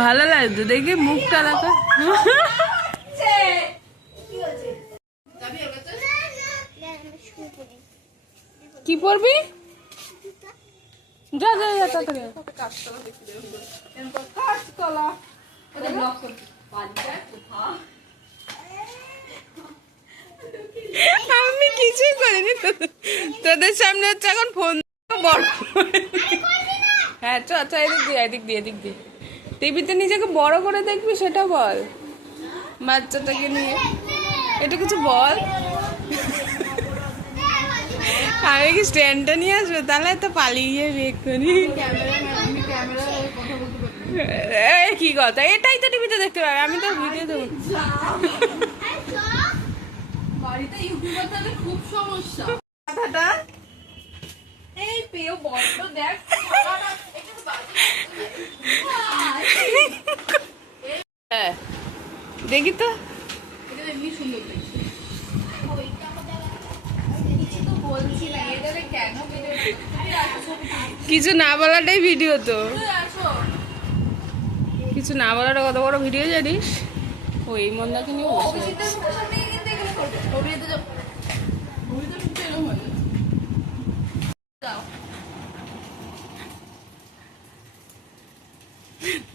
ভালো লাগতো দেখি মুখটা দেখা। কি পড়বি? যা যা যা তাড়াতাড়ি। আমি কিছুই করিনি, তোদের সামনে হচ্ছে এখন ফোন বড়। হ্যাঁ চ চ, এদিক দিয়ে টিভিতে নিজেকে বড় করে দেখবি সেটা বল বাচ্চাটাকে নিয়ে। এটা কিছু বল। আমি কি স্ট্যান্ডটা নিয়ে আসবে? তাহলে তো পালিয়ে বের করি। কি কথা, এটাই তো টিভিতে দেখতে পাবে, আমি তো ভিডিও দেবো। বাড়িতে ইউটিউবার তাহলে খুব সমস্যা। কথাটা এই পেও বড্ড দেখ। হ্যাঁ দেখি তো, এটা এমনি সুন্দর দেখতে। কিছু না বলাটাই ভিডিও তো, কিছু না বলাটা কত বড় ভিডিও জানিস? ওই মন্দাকে নিয়ে বসে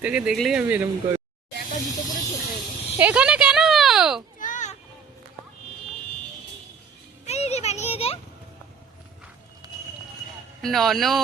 তোকে দেখলেই আমি এরকম করি। এখানে কেন? ননো